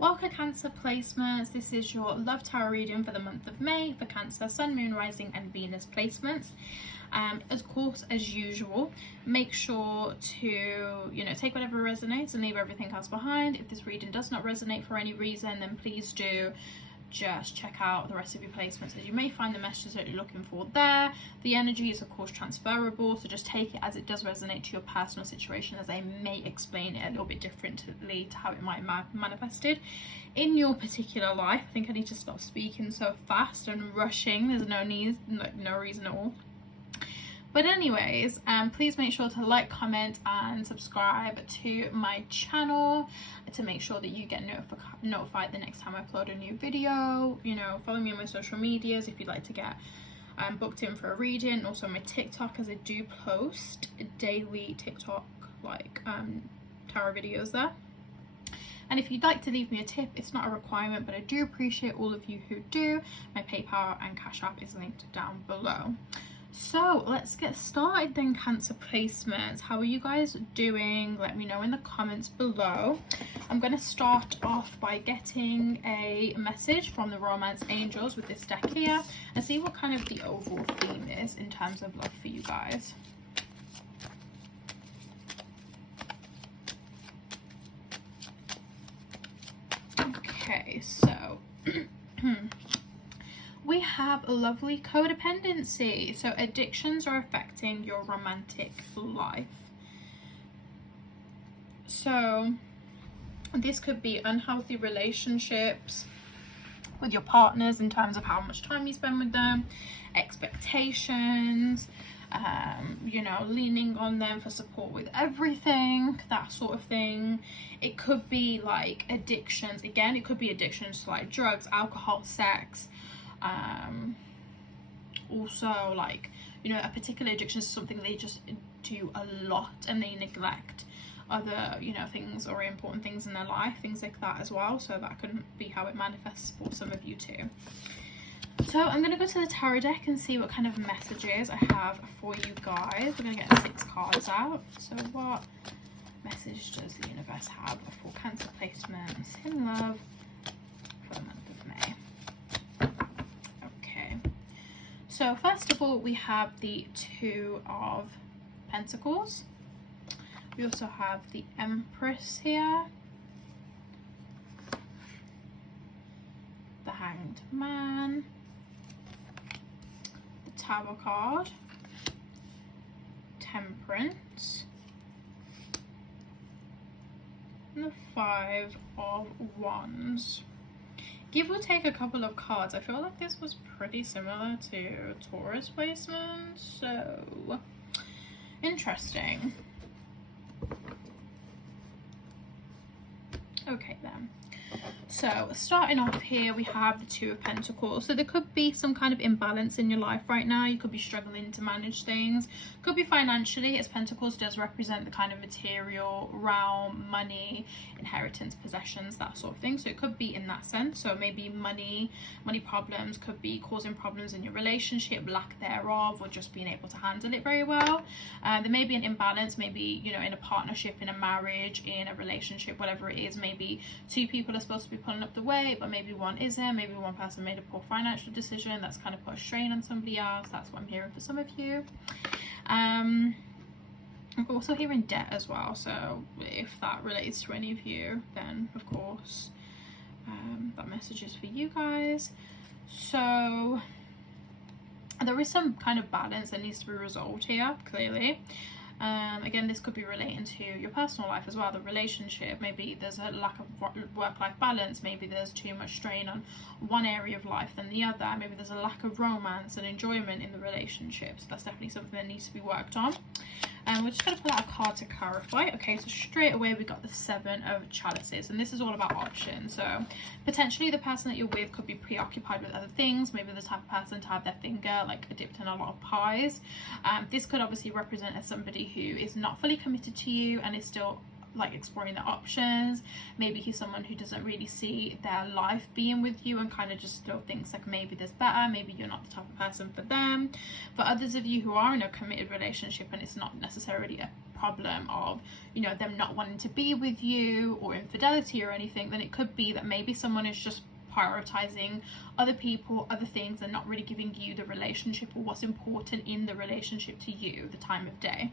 Welcome Cancer placements. This is your love tarot reading for the month of May for Cancer, Sun, Moon, Rising and Venus placements. Of course, as usual, make sure to, take whatever resonates and leave everything else behind. If this reading does not resonate for any reason, then please do just check out the rest of your placements, as you may find the messages that you're looking for there. The energy is of course transferable, so just take it as it does resonate to your personal situation, as I may explain it a little bit differently to how it might manifested in your particular life. I think I need to stop speaking so fast and rushing. There's no reason at all. But anyways, please make sure to like, comment and subscribe to my channel to make sure that you get notified the next time I upload a new video. Follow me on my social medias if you'd like to get booked in for a reading, and also my TikTok, as I do post daily TikTok tarot videos there. And if you'd like to leave me a tip, it's not a requirement, but I do appreciate all of you who do. My PayPal and Cash App is linked down below. So let's get started then, Cancer placements. How are you guys doing? Let me know in the comments below. I'm going to start off by getting a message from the Romance Angels with this deck here and see what kind of the overall theme is in terms of love for you guys. Okay, so we have a lovely codependency. So addictions are affecting your romantic life. So this could be unhealthy relationships with your partners in terms of how much time you spend with them, expectations, leaning on them for support with everything, that sort of thing. It could be like addictions. Again, it could be addictions to like drugs, alcohol, sex. Also like, a particular addiction is something they just do a lot and they neglect other, things or important things in their life, things like that as well. So that could be how it manifests for some of you too. So I'm going to go to the tarot deck and see what kind of messages I have for you guys. We're going to get 6 cards out. So what message does the universe have for Cancer placements in love for the month of May? So first of all, we have the 2 of Pentacles. We also have the Empress here, the Hanged Man, the Tower card, Temperance, and the 5 of Wands. Give or take a couple of cards. I feel like this was pretty similar to Taurus placement, so interesting. Okay then. So starting off here, we have the 2 of Pentacles. So there could be some kind of imbalance in your life right now. You could be struggling to manage things. Could be financially, as Pentacles does represent the kind of material realm, money, inheritance, possessions, that sort of thing. So it could be in that sense. So maybe money problems could be causing problems in your relationship, lack thereof, or just being able to handle it very well. There may be an imbalance, maybe, in a partnership, in a marriage, in a relationship, whatever it is. Maybe 2 people are supposed to be pulling up the weight, but maybe one isn't. Maybe one person made a poor financial decision that's kind of put a strain on somebody else. That's what I'm hearing for some of you. I'm also hearing debt as well, so if that relates to any of you, then of course that message is for you guys. So there is some kind of balance that needs to be resolved here, clearly. Again, this could be relating to your personal life as well, the relationship. Maybe there's a lack of work-life balance. Maybe there's too much strain on one area of life than the other. Maybe there's a lack of romance and enjoyment in the relationship. So that's definitely something that needs to be worked on. And we're just going to pull out a card to clarify. Okay, so straight away we got the 7 of Chalices, and this is all about options. So potentially the person that you're with could be preoccupied with other things. Maybe the type of person to have their finger dipped in a lot of pies. This could obviously represent as somebody who is not fully committed to you and is still exploring the options. Maybe he's someone who doesn't really see their life being with you and kind of just still thinks maybe there's better, maybe you're not the type of person for them. For others of you who are in a committed relationship and it's not necessarily a problem of, you know, them not wanting to be with you or infidelity or anything, then it could be that maybe someone is just prioritizing other people, other things, and not really giving you the relationship or what's important in the relationship to you, the time of day.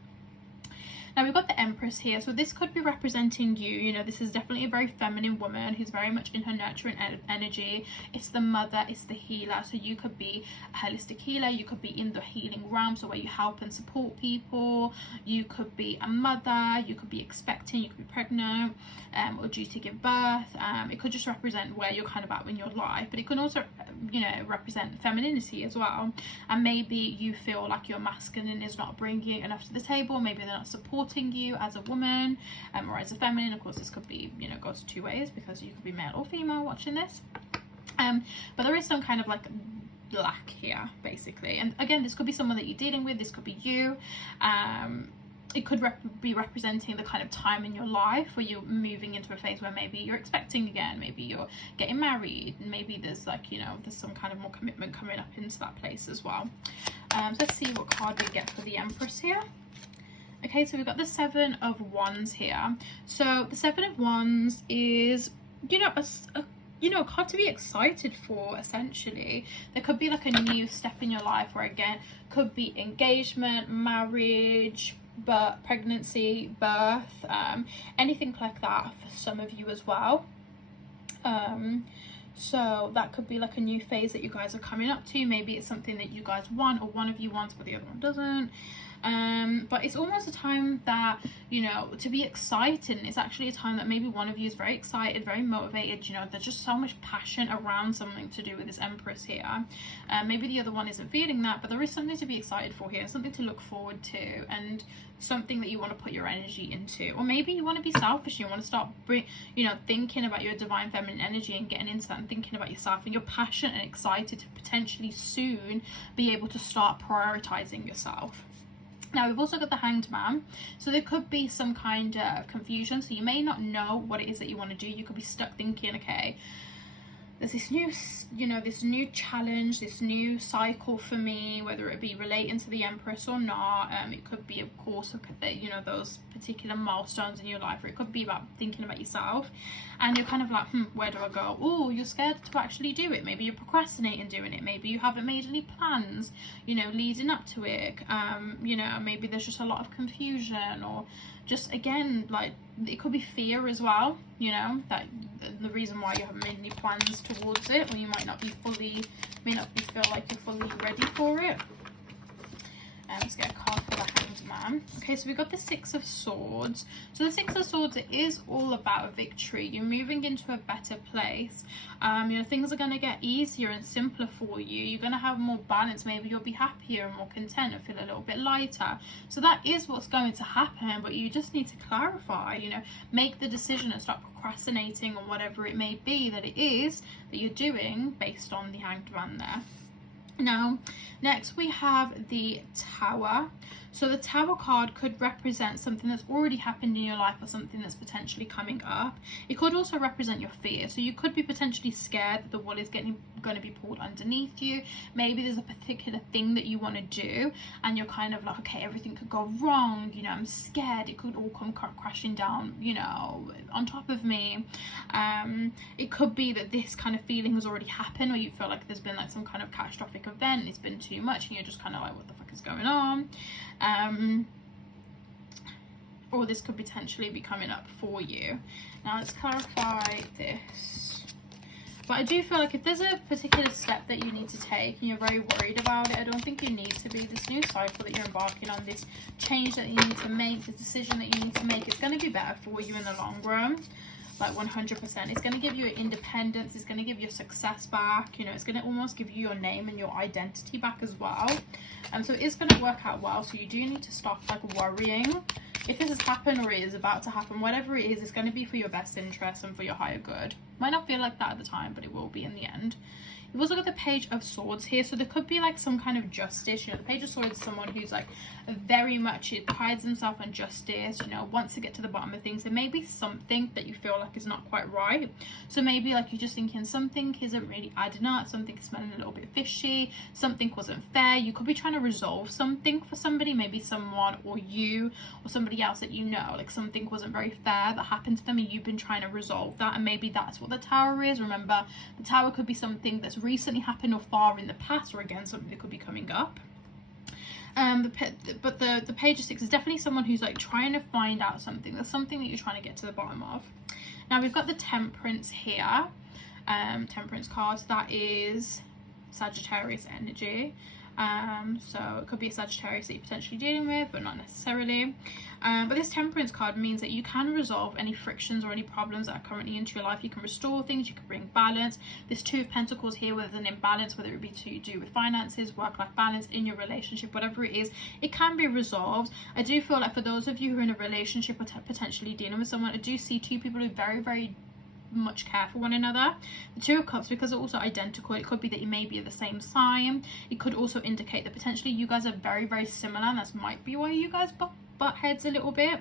Now we've got the Empress here, so this could be representing you. You know, this is definitely a very feminine woman who's very much in her nurturing energy. It's the mother, it's the healer. So you could be a holistic healer, you could be in the healing realm, so where you help and support people. You could be a mother, you could be expecting, you could be pregnant, or due to give birth. It could just represent where you're kind of at in your life, but it can also, you know, represent femininity as well. And maybe you feel like your masculine is not bringing enough to the table, maybe they're not supporting you as a woman, or as a feminine. Of course, this could be, you know, goes two ways, because you could be male or female watching this, but there is some kind of like lack here, basically. And again, this could be someone that you're dealing with, this could be you. It could be representing the kind of time in your life where you're moving into a phase where maybe you're expecting again, maybe you're getting married, and maybe there's like, you know, there's some kind of more commitment coming up into that place as well. So let's see what card we get for the Empress here. Okay, so we've got the Seven of Wands here. So the Seven of Wands is, you know, a card to be excited for, essentially. There could be like a new step in your life where, again, could be engagement, marriage, pregnancy, birth, anything like that for some of you as well. So that could be like a new phase that you guys are coming up to. Maybe it's something that you guys want, or one of you wants but the other one doesn't. But it's almost a time that, you know, to be excited. It's actually a time that maybe one of you is very excited, very motivated. You know, there's just so much passion around something to do with this Empress here. Maybe the other one isn't feeling that, but there is something to be excited for here, something to look forward to, and something that you want to put your energy into. Or maybe you want to be selfish, you want to start thinking about your divine feminine energy and getting into that and thinking about yourself, and you're passionate and excited to potentially soon be able to start prioritizing yourself. Now we've also got the Hanged Man, so there could be some kind of confusion, so you may not know what it is that you want to do. You could be stuck thinking, okay, there's this new, you know, this new challenge, this new cycle for me, whether it be relating to the Empress or not. It could be, of course, you know, those particular milestones in your life, or it could be about thinking about yourself, and you're kind of like, where do I go? Oh, you're scared to actually do it. Maybe you're procrastinating doing it. Maybe you haven't made any plans, you know, leading up to it. You know, maybe there's just a lot of confusion, or just, again, like, it could be fear as well, you know, that the reason why you haven't made any plans towards it, or you might not feel like you're fully ready for it. Let's get a card for the Hanged Man. Okay, so we've got the Six of Swords. So the Six of Swords, it is all about victory. You're moving into a better place. You know, things are going to get easier and simpler for you. You're going to have more balance. Maybe you'll be happier and more content and feel a little bit lighter. So that is what's going to happen, but you just need to clarify, you know, make the decision and stop procrastinating on whatever it may be that it is that you're doing based on the Hanged Man there. Now, next we have the Tower. So the Tower card could represent something that's already happened in your life, or something that's potentially coming up. It could also represent your fear. So you could be potentially scared that the wall is going to be pulled underneath you. Maybe there's a particular thing that you want to do, and you're kind of like, okay, everything could go wrong. You know, I'm scared it could all come crashing down, you know, on top of me. It could be that this kind of feeling has already happened, or you feel like there's been like some kind of catastrophic event. It's been too much, and you're just kind of like, what the fuck is going on? Or this could potentially be coming up for you. Now let's clarify this. But I do feel like if there's a particular step that you need to take and you're very worried about it, I don't think you need to be. This new cycle that you're embarking on, this change that you need to make, the decision that you need to make, it's going to be better for you in the long run. Like 100%. It's going to give you independence. It's going to give your success back. You know, it's going to almost give you your name and your identity back as well. And so it's going to work out well. So you do need to stop like worrying. If this has happened or it is about to happen, whatever it is, it's going to be for your best interest and for your higher good. Might not feel like that at the time, but it will be in the end. You've also got the Page of Swords here, so there could be like some kind of justice. You know, the Page of Swords is someone who's like very much, it prides himself on justice, you know, wants to get to the bottom of things. There may be something that you feel like is not quite right, so maybe like you're just thinking something isn't really adding up, something is smelling a little bit fishy, something wasn't fair. You could be trying to resolve something for somebody, maybe someone or you or somebody else that you know, like something wasn't very fair that happened to them and you've been trying to resolve that, and maybe that's what the Tower is. Remember, the Tower could be something that's recently happened or far in the past, or again something that could be coming up. But the Page of Six is definitely someone who's like trying to find out something. There's something that you're trying to get to the bottom of. Now we've got the Temperance here. Temperance cards, that is Sagittarius energy. So it could be a Sagittarius that you're potentially dealing with, but not necessarily. But this Temperance card means that you can resolve any frictions or any problems that are currently into your life. You can restore things, you can bring balance. This Two of Pentacles here, where there's an imbalance, whether it be to do with finances, work-life balance, in your relationship, whatever it is, it can be resolved. I do feel like for those of you who are in a relationship or potentially dealing with someone, I do see two people who are very, very much care for one another. The Two of Cups, because they're also identical, it could be that you may be at the same sign. It could also indicate that potentially you guys are very, very similar, and that might be why you guys butt heads a little bit.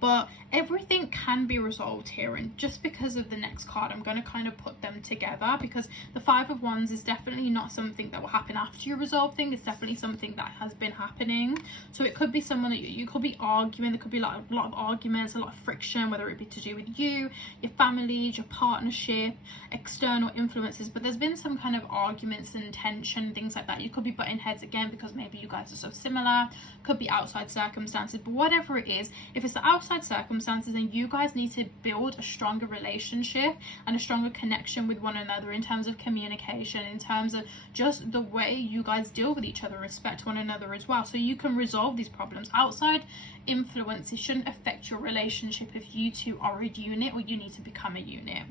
But everything can be resolved here, and just because of the next card, I'm going to kind of put them together, because the Five of Wands is definitely not something that will happen after you resolve things. It's definitely something that has been happening. So it could be someone that you could be arguing. There could be like a lot of arguments, a lot of friction, whether it be to do with you, your family, your partnership, external influences. But there's been some kind of arguments and tension, things like that. You could be butting heads again because maybe you guys are so similar. Could be outside circumstances, but whatever it is, if it's the outside circumstances, then you guys need to build a stronger relationship and a stronger connection with one another in terms of communication, in terms of just the way you guys deal with each other, respect one another as well, so you can resolve these problems. Outside influences shouldn't affect your relationship if you two are a unit, or you need to become a unit.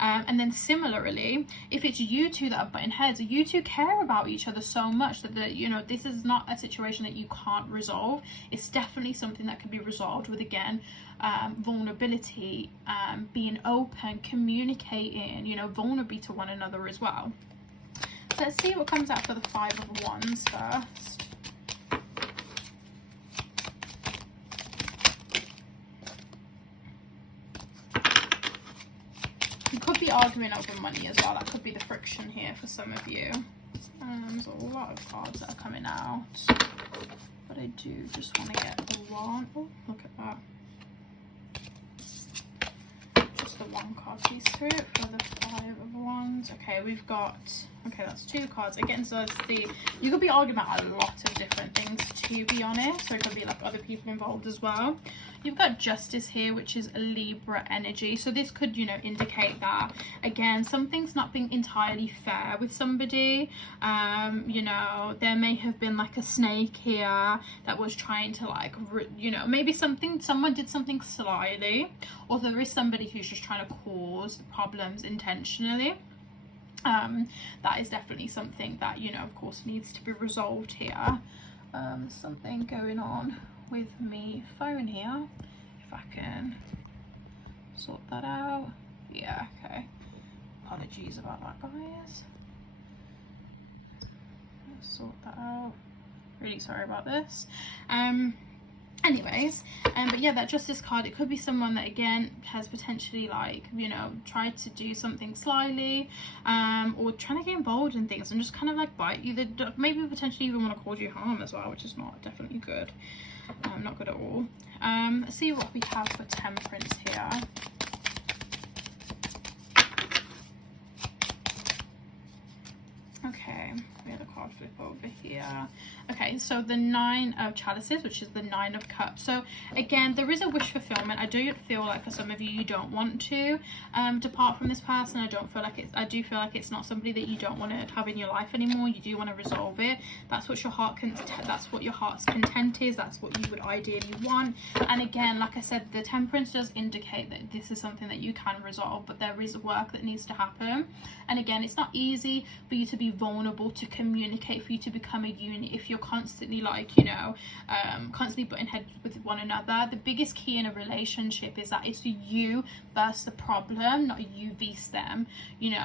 And then similarly, if it's you two that are butting heads, you two care about each other so much that you know, this is not a situation that you can't resolve. It's definitely something that can be resolved with, again, vulnerability, being open, communicating, you know, vulnerable to one another as well. So let's see what comes out for the Five of Wands first. You could be arguing over money as well. That could be the friction here for some of you. There's a lot of cards that are coming out, but I do just want to get the one. Oh, look at that. Just the one card piece through it for the Five of Wands. Okay, we've got, okay, that's two cards. Again, so you could be arguing about a lot of different things, to be honest. So it could be like other people involved as well. You've got Justice here, which is a Libra energy. So this could, you know, indicate that, again, something's not being entirely fair with somebody. You know, there may have been like a snake here that was trying to like, you know, maybe someone did something slyly, or there is somebody who's just trying to cause problems intentionally. That is definitely something that, you know, of course needs to be resolved here. Something going on with me phone here, if I can sort that out. Yeah, okay, apologies about that, guys. Let's sort that out. Really sorry about this. Anyways, but yeah, that Justice card, it could be someone that, again, has potentially, like, you know, tried to do something slyly, or trying to get involved in things and just kind of like bite you. Maybe potentially even want to cause you harm as well, which is not definitely good. Not good at all. Let's see what we have for Temperance here. Okay, we have a card flip over here. Okay, so the Nine of Chalices, which is the Nine of Cups. So again, there is a wish fulfillment. I do feel like for some of you, you don't want to depart from this person. I do feel like it's not somebody that you don't want to have in your life anymore. You do want to resolve it. That's what your heart's content is. That's what you would ideally want. And again, like I said, the Temperance does indicate that this is something that you can resolve, but there is work that needs to happen. And again, it's not easy for you to be vulnerable, to communicate, for you to become a unit if you're you're constantly like, constantly butting heads with one another. The biggest key in a relationship is that it's you versus the problem, not you versus them.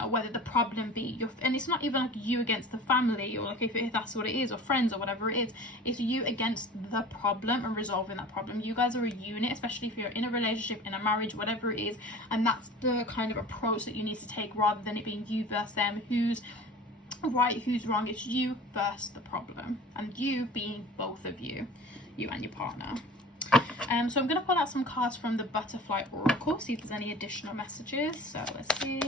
Whether the problem be and it's not even like you against the family, or like if that's what it is, or friends or whatever it is. It's you against the problem and resolving that problem. You guys are a unit, especially if you're in a relationship, in a marriage, whatever it is, and that's the kind of approach that you need to take, rather than it being you versus them, who's right, who's wrong. It's you versus the problem, and you being both of you and your partner. So I'm going to pull out some cards from the Butterfly Oracle, see if there's any additional messages. So let's see.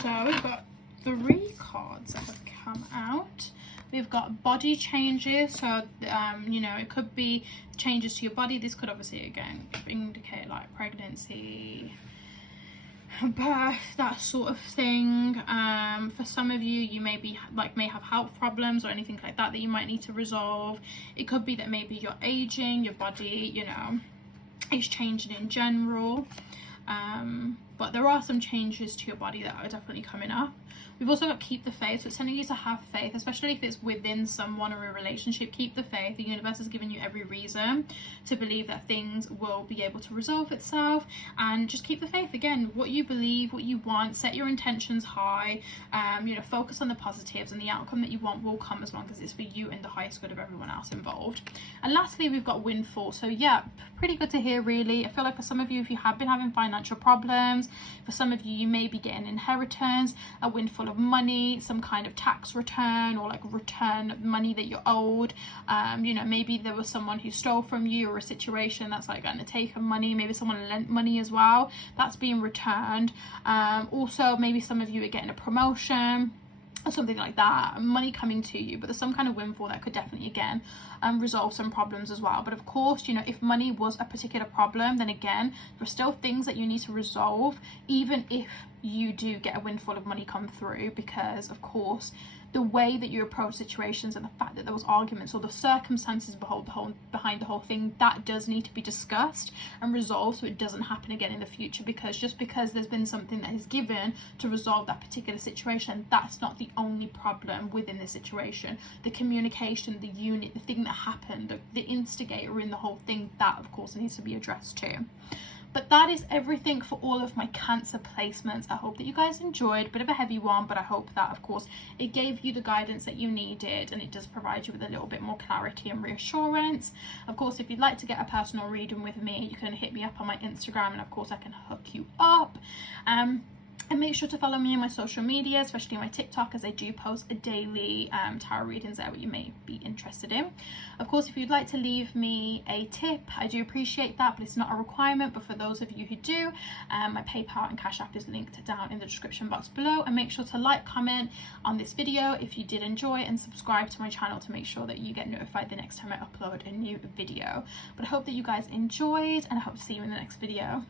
So we've got 3 cards that have come out. We've got body changes, so it could be changes to your body. This could obviously again indicate like pregnancy, birth, that sort of thing. For some of you, you may have health problems or anything like that you might need to resolve. It could be that maybe you're aging, your body is changing in general. But there are some changes to your body that are definitely coming up. We've also got keep the faith. So it's telling you to have faith, especially if it's within someone or a relationship. Keep the faith. The universe has given you every reason to believe that things will be able to resolve itself, and just keep the faith. Again, what you believe, what you want, set your intentions high. Focus on the positives, and the outcome that you want will come, as long as it's for you and the highest good of everyone else involved. And lastly, we've got windfall. So yeah, pretty good to hear, really. I feel like for some of you, if you have been having financial problems, for some of you, you may be getting inheritance, a windfall of money, some kind of tax return, or like return money that you're owed. Maybe there was someone who stole from you, or a situation that's like going to take money. Maybe someone lent money as well, that's being returned. Also, maybe some of you are getting a promotion or something like that, money coming to you, but there's some kind of windfall that could definitely again resolve some problems as well. But of course, if money was a particular problem, then again, there are still things that you need to resolve, even if you do get a windfall of money come through, because of course the way that you approach situations and the fact that there was arguments or the circumstances behind the whole thing, that does need to be discussed and resolved so it doesn't happen again in the future. Because just because there's been something that is given to resolve that particular situation, that's not the only problem within the situation. The communication, the unit, the thing that happened, the instigator in the whole thing, that of course needs to be addressed too. But that is everything for all of my Cancer placements. I hope that you guys enjoyed. A bit of a heavy one, but I hope that, of course, it gave you the guidance that you needed, and it does provide you with a little bit more clarity and reassurance. Of course, if you'd like to get a personal reading with me, you can hit me up on my Instagram, and of course I can hook you up. And make sure to follow me on my social media, especially my TikTok, as I do post a daily tarot readings there, what you may be interested in. Of course, if you'd like to leave me a tip, I do appreciate that, but it's not a requirement. But for those of you who do, my PayPal and Cash App is linked down in the description box below. And make sure to like, comment on this video if you did enjoy, and subscribe to my channel to make sure that you get notified the next time I upload a new video. But I hope that you guys enjoyed, and I hope to see you in the next video.